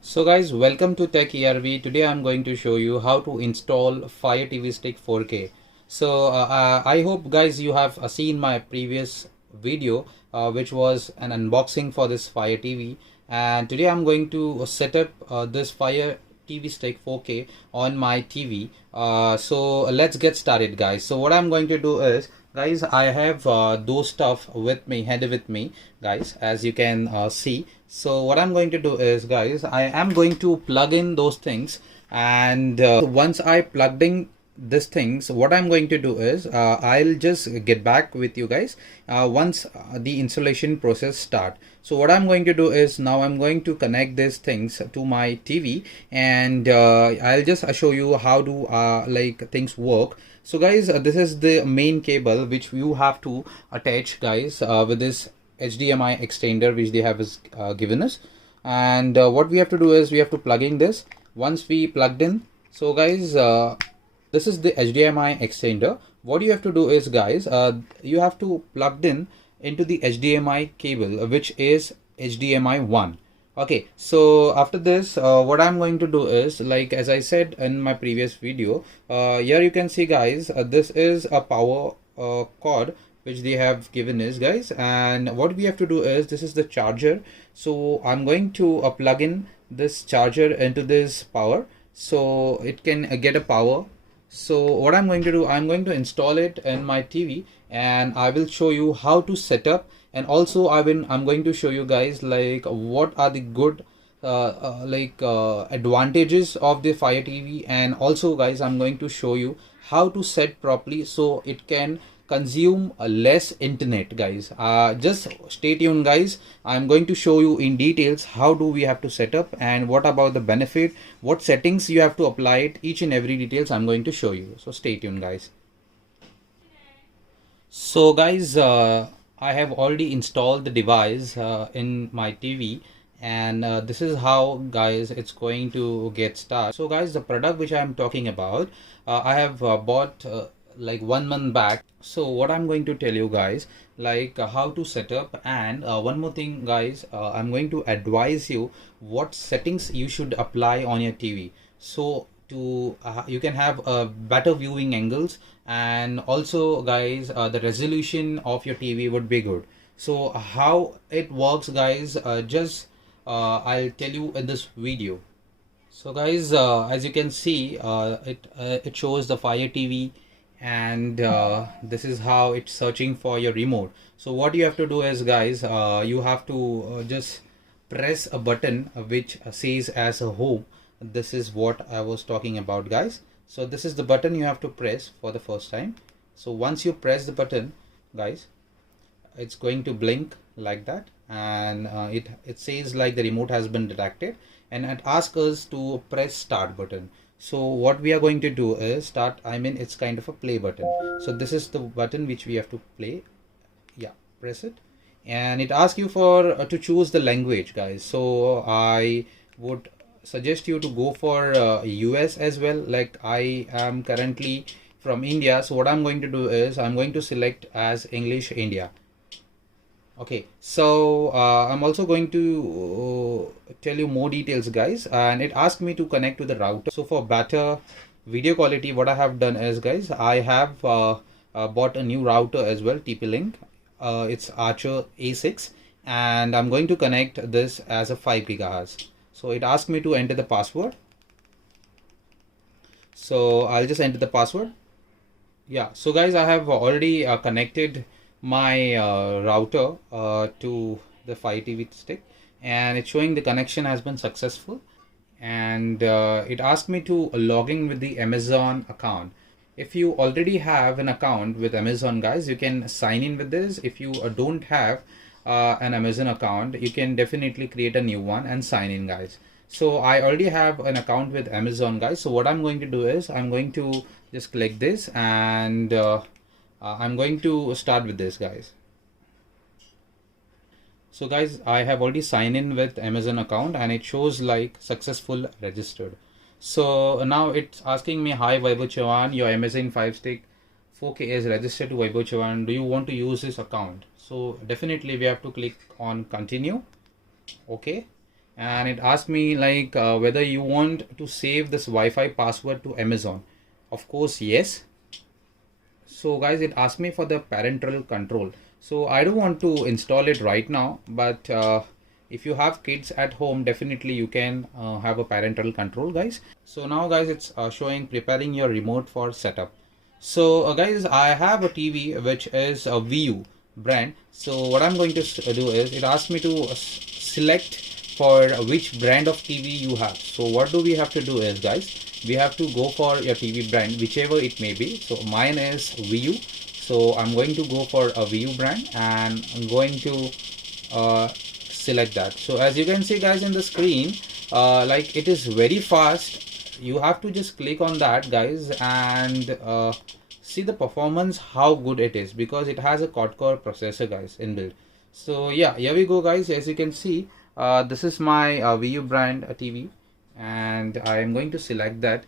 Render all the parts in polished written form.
So guys, welcome to Tech ERV. Today I'm going to show you how to install Fire TV Stick 4K. I hope guys you have seen my previous video which was an unboxing for this Fire TV, and today I'm going to set up this Fire TV Stick 4K on my TV. So let's get started guys. So what I'm going to do is, guys, I have those stuff with me, handy with me guys, as you can see. So what I'm going to do is, guys, I am going to plug in those things, and once I plugged in these things, what I'm going to do is I'll just get back with you guys once the installation process start. So what I'm going to do is, now I'm going to connect these things to my TV, and I'll just show you how do like things work. So guys, this is the main cable which you have to attach, guys, with this HDMI extender which they have given us. And what we have to do is we have to plug in this. Once we plugged in, so guys, this is the HDMI extender. What you have to do is, guys, you have to plug in into the HDMI cable, which is HDMI 1. Okay, so after this, what I'm going to do is, like as I said in my previous video, here you can see, guys, this is a power cord which they have given us, guys, and what we have to do is, this is the charger. So I'm going to plug in this charger into this power so it can get a power. So what I'm going to do, I'm going to install it in my TV, and I will show you how to set up, and also I'm going to show you guys like what are the good advantages of the Fire TV, and also guys I'm going to show you how to set properly so it can consume less internet, guys. Just stay tuned guys. I'm going to show you in details how do we have to set up, and what about the benefit, what settings you have to apply it, each and every details I'm going to show you. So stay tuned guys. So guys, I have already installed the device in my TV, and this is how guys it's going to get started. So guys, the product which I'm talking about, I have bought like 1 month back. So what I'm going to tell you guys, like how to set up, and one more thing guys, I'm going to advise you what settings you should apply on your TV, so to you can have better viewing angles, and also guys the resolution of your TV would be good. So how it works guys, just I'll tell you in this video. So guys, as you can see, it shows the Fire TV, and this is how it's searching for your remote. So what you have to do is, guys, you have to just press a button which says as a home. This is what I was talking about, guys. So this is the button you have to press for the first time. So once you press the button, guys, it's going to blink like that, and it says like the remote has been detected, and it asks us to press start button. So what we are going to do is start, I mean it's kind of a play button. So this is the button which we have to play. Yeah, press it, and it asks you for to choose the language, guys. So I would suggest you to go for US as well. Like I am currently from India, so what I'm going to do is I'm going to select as English India. Okay, so I'm also going to tell you more details, guys, and it asked me to connect to the router. So for better video quality, what I have done is, guys, I have bought a new router as well, TP-Link. It's Archer A6, and I'm going to connect this as a 5 gigahertz. So it asked me to enter the password. So I'll just enter the password. Yeah, so guys, I have already connected my router to the Fire TV stick, and it's showing the connection has been successful, and it asked me to log in with the Amazon account. If you already have an account with Amazon, guys, you can sign in with this. If you don't have an Amazon account, you can definitely create a new one and sign in, guys. So I already have an account with Amazon, guys. So what I'm going to do is I'm going to just click this, and I'm going to start with this, guys. So guys, I have already signed in with Amazon account, and it shows like successful registered. So now it's asking me, hi Vaibhav Chauhan, your Amazon Fire Stick 4K is registered to Vaibhav Chauhan. Do you want to use this account? So definitely we have to click on continue. Okay, and it asked me like whether you want to save this Wi-Fi password to Amazon. Of course, yes. So guys, it asked me for the parental control. So I don't want to install it right now, but if you have kids at home, definitely you can have a parental control, guys. So now guys, it's showing preparing your remote for setup. So guys, I have a TV which is a VU brand. So what I'm going to do is, it asks me to select for which brand of TV you have. So what do we have to do is, guys, we have to go for your TV brand, whichever it may be. So mine is VU. So I'm going to go for a VU brand, and I'm going to select that. So as you can see, guys, in the screen, like it is very fast. You have to just click on that, guys, and see the performance, how good it is, because it has a quad-core processor, guys, inbuilt. So yeah, here we go, guys. As you can see, this is my VU brand TV, and I am going to select that,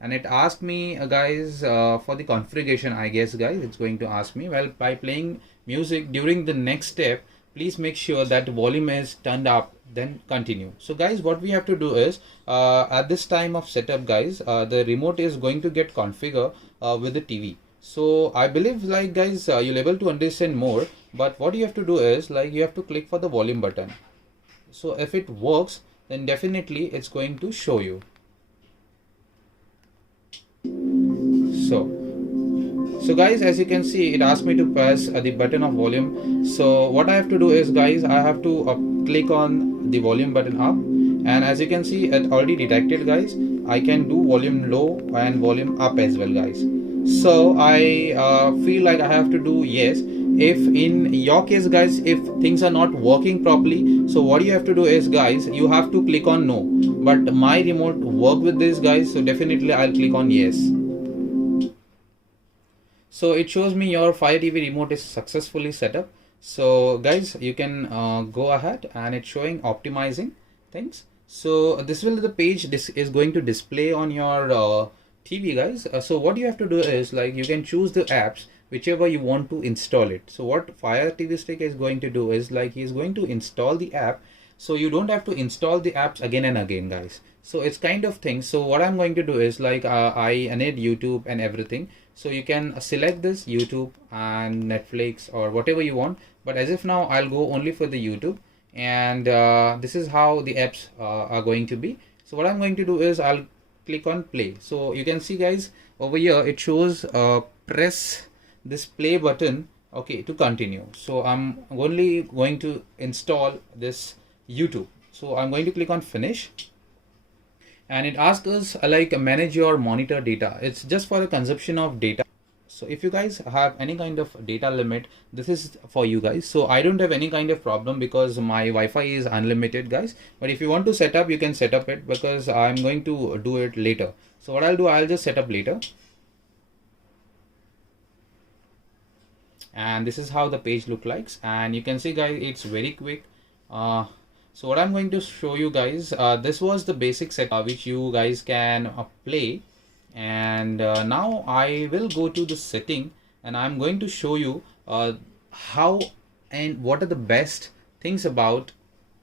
and it asked me guys for the configuration. I guess, guys, it's going to ask me, well, by playing music during the next step, please make sure that volume is turned up, then continue. So guys, what we have to do is, at this time of setup, guys, the remote is going to get configured with the TV. So I believe, like, guys, you'll able to understand more, but what you have to do is, like, you have to click for the volume button. So if it works, then definitely it's going to show you. So guys, as you can see, it asked me to press the button of volume. So what I have to do is, guys, I have to click on the volume button up, and as you can see, it already detected, guys. I can do volume low and volume up as well, guys. So I feel like I have to do yes. If in your case, guys, if things are not working properly, so what you have to do is, guys, you have to click on no. But my remote work with this, guys, so definitely I'll click on yes. So it shows me your Fire TV remote is successfully set up. So guys, you can go ahead, and it's showing optimizing things. So this will the page is going to display on your TV, guys. So what you have to do is, like, you can choose the apps whichever you want to install it. So what Fire TV Stick is going to do is, like, he's going to install the app, so you don't have to install the apps again and again, guys. So it's kind of thing. So what I'm going to do is, like, I need YouTube and everything. So you can select this YouTube and Netflix or whatever you want. But as of now, I'll go only for the YouTube. And this is how the apps are going to be. So what I'm going to do is, I'll click on play. So you can see, guys, over here it shows press this play button, okay, to continue. So I'm only going to install this YouTube. So I'm going to click on finish, and it asks us like manage your monitor data. It's just for the consumption of data. So if you guys have any kind of data limit, this is for you guys. So I don't have any kind of problem because my Wi-Fi is unlimited, guys. But if you want to set up, you can set up it, because I'm going to do it later. So what I'll do, I'll just set up later. And this is how the page look like, and you can see, guys, it's very quick. So what I'm going to show you, guys, this was the basic set which you guys can play. And now I will go to the setting, and I'm going to show you how and what are the best things about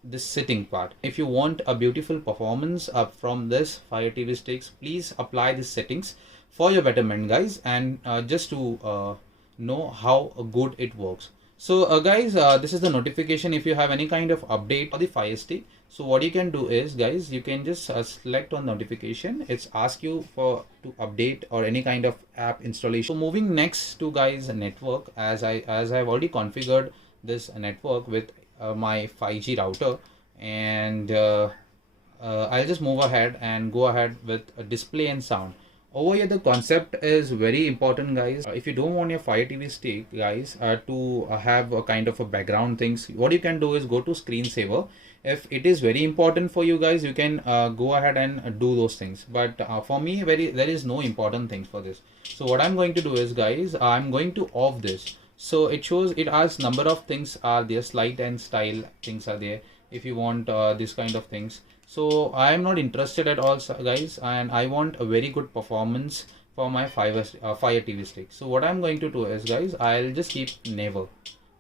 this setting part. If you want a beautiful performance from this Fire TV Sticks, please apply these settings for your betterment, guys, and just to know how good it works. So guys, this is the notification if you have any kind of update for the Fire Stick. So what you can do is, guys, you can just select on notification. It's ask you for to update or any kind of app installation. So moving next to, guys, network, as I've already configured this network with my 5G router, and I'll just move ahead and go ahead with a display and sound. Over here, the concept is very important, guys. If you don't want your Fire TV Stick, guys, to have a kind of a background things, what you can do is go to screensaver. If it is very important for you guys, you can go ahead and do those things. But for me, there is no important things for this. So what I'm going to do is, guys, I'm going to off this. So it shows, it asks number of things are there, slide and style things are there if you want this kind of things. So I am not interested at all, guys, and I want a very good performance for my Fire TV Stick. So what I'm going to do is, guys, I'll just keep never.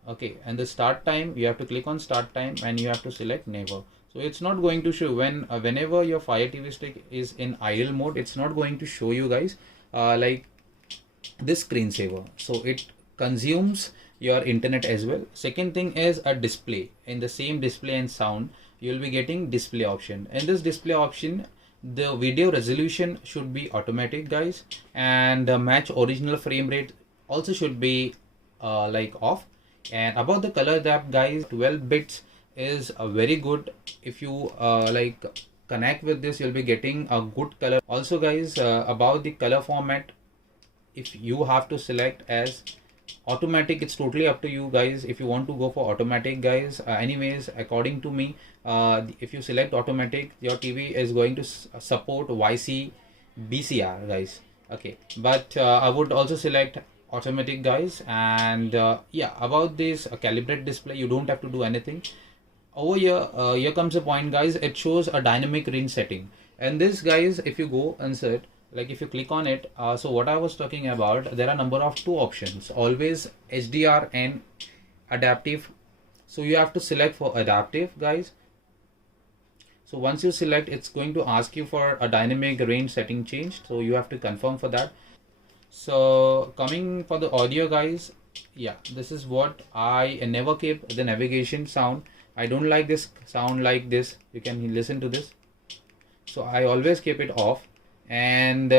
Okay, and the start time, you have to click on start time and you have to select never. So it's not going to show whenever your Fire TV Stick is in idle mode, it's not going to show you guys like this screensaver. So it consumes your internet as well. Second thing is a display. In the same display and sound, you'll be getting display option. In this display option, the video resolution should be automatic, guys, and the match original frame rate also should be like off. And about the color depth, guys, 12 bits is very good. If you like connect with this, you'll be getting a good color. Also, guys, about the color format, if you have to select as automatic, it's totally up to you guys. If you want to go for automatic, guys, anyways, according to me, if you select automatic, your TV is going to support YC BCR, guys. Okay, but I would also select automatic, guys. And yeah, about this calibrate display, you don't have to do anything over here. Here comes the point, guys. It shows a dynamic range setting, and this, guys, if you go and set, like if you click on it, so what I was talking about, there are number of two options, always HDR and adaptive. So you have to select for adaptive, guys. So once you select, it's going to ask you for a dynamic range setting change, so you have to confirm for that. So coming for the audio, guys, yeah, this is what I never keep the navigation sound. I don't like this sound like this. You can listen to this, so I always keep it off. And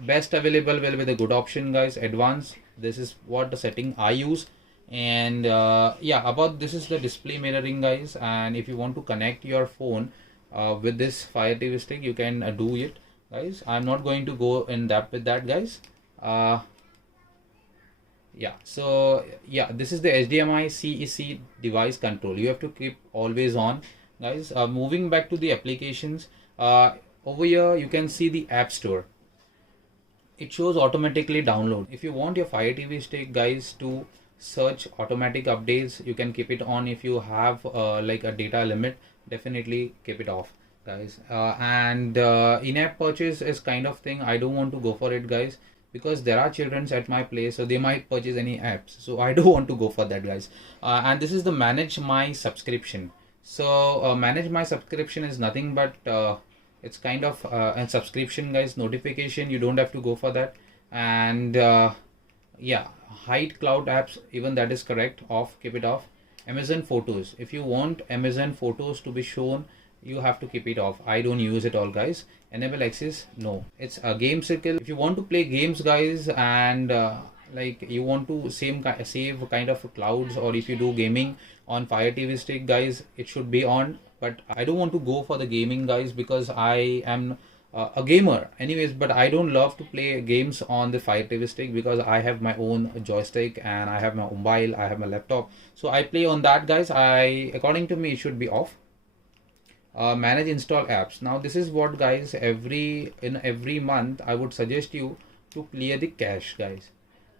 best available will be the good option, guys, advanced. This is what the setting I use. And yeah, about this is the display mirroring, guys, and if you want to connect your phone with this Fire TV Stick, you can do it, guys. I'm not going to go in depth with that, guys. Yeah, so yeah, this is the HDMI CEC device control. You have to keep always on, guys. Moving back to the applications, over here you can see the App Store. It shows automatically download. If you want your Fire TV Stick, guys, to search automatic updates, you can keep it on. If you have like a data limit, definitely keep it off, guys. And in-app purchase is kind of thing I don't want to go for it, guys, because there are children at my place, so they might purchase any apps, so I don't want to go for that, guys. And this is the manage my subscription. So manage my subscription is nothing but it's kind of a subscription, guys, notification. You don't have to go for that. And yeah, hide cloud apps, even that is correct, off, keep it off. Amazon Photos, if you want Amazon Photos to be shown, you have to keep it off. I don't use it all, guys. Enable access, no. It's a game circle. If you want to play games, guys, and like you want to save kind of clouds, or if you do gaming on Fire TV Stick, guys, it should be on. But I don't want to go for the gaming, guys, because I am a gamer anyways, but I don't love to play games on the Fire TV Stick because I have my own joystick and I have my mobile, I have my laptop, so I play on that, guys. According to me, it should be off. Manage install apps. Now this is what, guys, every month I would suggest you to clear the cache, guys.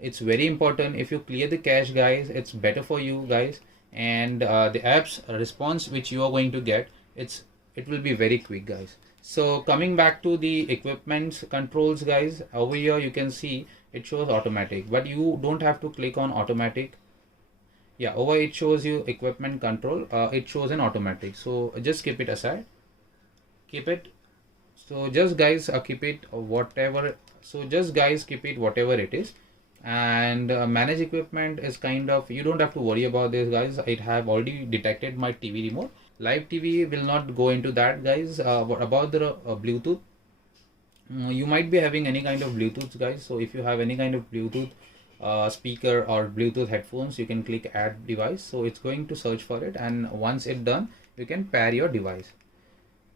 It's very important. If you clear the cache, guys, it's better for you, guys, and the apps response which you are going to get, it will be very quick, guys. So coming back to the equipment controls, guys, over here you can see it shows automatic, but you don't have to click on automatic. Yeah, over it shows you equipment control, it shows an automatic, so just keep it aside, keep it. So just, guys, keep it whatever. So just, guys, keep it whatever it is. And manage equipment is kind of, you don't have to worry about this, guys. It have already detected my TV remote. Live TV will not go into that, guys. What about the Bluetooth? You might be having any kind of Bluetooth, guys. So if you have any kind of Bluetooth speaker or Bluetooth headphones, you can click add device. So it's going to search for it, and once it's done, you can pair your device.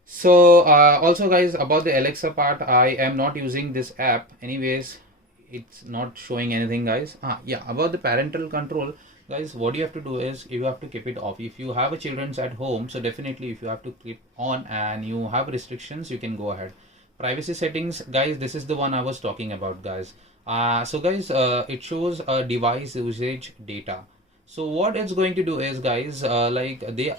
So also, guys, about the Alexa part, I am not using this app anyways. It's not showing anything, guys. Yeah, about the parental control, guys, what you have to do is you have to keep it off. If you have a children's at home, so definitely if you have to keep on and you have restrictions, you can go ahead. Privacy settings, guys, this is the one I was talking about, guys. So guys, it shows device usage data. So what it's going to do is, guys, like the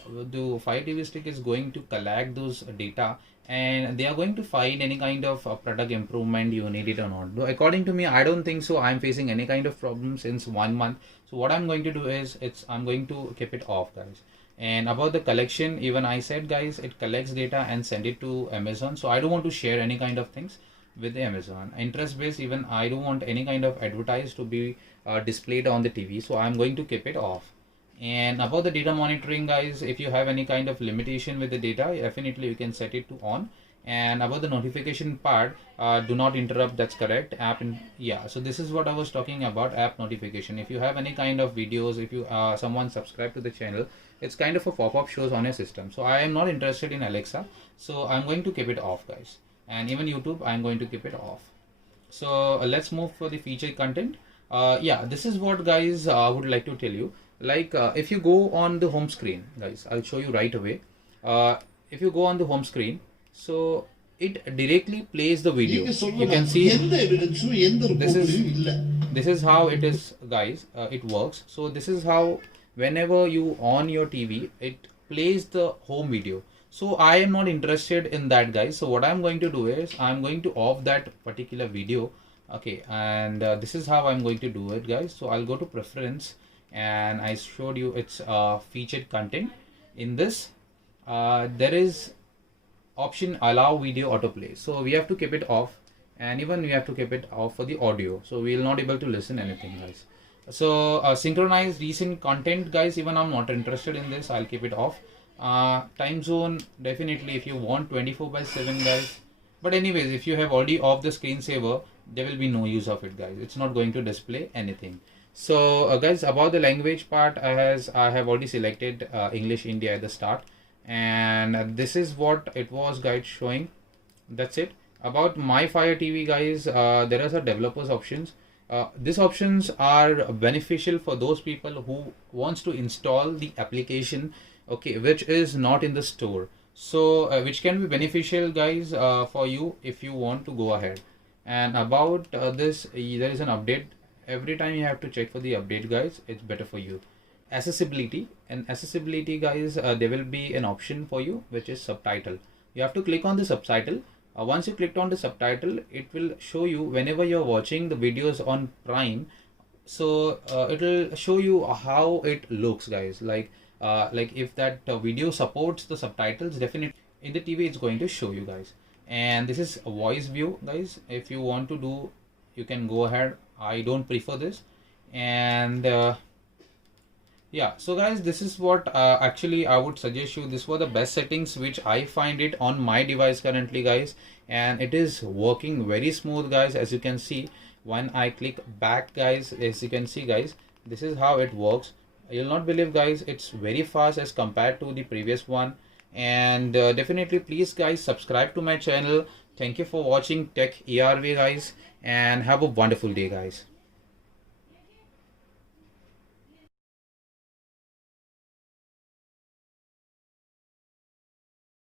Fire TV Stick is going to collect those data and they are going to find any kind of product improvement you need it or not. Though according to me, I don't think so I'm facing any kind of problem since 1 month. So what I'm going to do is I'm going to keep it off, guys. And about the collection, even I said, guys, it collects data and send it to Amazon. So I don't want to share any kind of things with the Amazon. Interest based, even I don't want any kind of advertise to be displayed on the TV. So I'm going to keep it off. And about the data monitoring, guys, if you have any kind of limitation with the data, definitely you can set it to on. And about the notification part, do not interrupt, that's correct. So this is what I was talking about, app notification. If you have any kind of videos, if you someone subscribe to the channel, it's kind of a pop-up shows on your system. So I am not interested in Alexa, so I'm going to keep it off, guys. And even YouTube, I'm going to keep it off. So let's move for the feature content. This is what, guys, I would like to tell you. Like if you go on the home screen, guys, I'll show you right away. If you go on the home screen, so it directly plays the video. You can see this is how it is, guys. It works. So this is how whenever you on your TV, it plays the home video. So I am not interested in that, guys. So what I'm going to do is I'm going to off that particular video. Okay, and this is how I'm going to do it, guys. So I'll go to preference, and I showed you it's featured content. In this there is option allow video autoplay, so we have to keep it off, and even we have to keep it off for the audio, so we will not able to listen anything, guys. So synchronize recent content, guys, even I'm not interested in this, I'll keep it off. Time zone, definitely if you want 24/7, guys, but anyways, if you have already off the screensaver, there will be no use of it, guys. It's not going to display anything. So guys, about the language part, I have already selected English India at the start, and this is what it was, guys, showing. That's it. About my Fire TV, guys, there are some developers options. These options are beneficial for those people who wants to install the application, okay, which is not in the store. So which can be beneficial, guys, for you if you want to go ahead. And about this, there is an update. Every time you have to check for the update, guys, it's better for you. Accessibility, guys, there will be an option for you, which is subtitle. You have to click on the subtitle. Once you clicked on the subtitle, it will show you whenever you're watching the videos on Prime. So it will show you how it looks, guys. Like if that video supports the subtitles, definitely in the TV it's going to show you, guys. And this is a voice view, guys. If you want to do, you can go ahead. I don't prefer this. And yeah, so guys, this is what actually I would suggest you. This were the best settings which I find it on my device currently, guys, and it is working very smooth, guys. As you can see, when I click back, guys, as you can see, guys, this is how it works. You'll not believe, guys, it's very fast as compared to the previous one. And definitely, please, guys, subscribe to my channel. Thank you for watching Tech ERV, guys, and have a wonderful day, guys.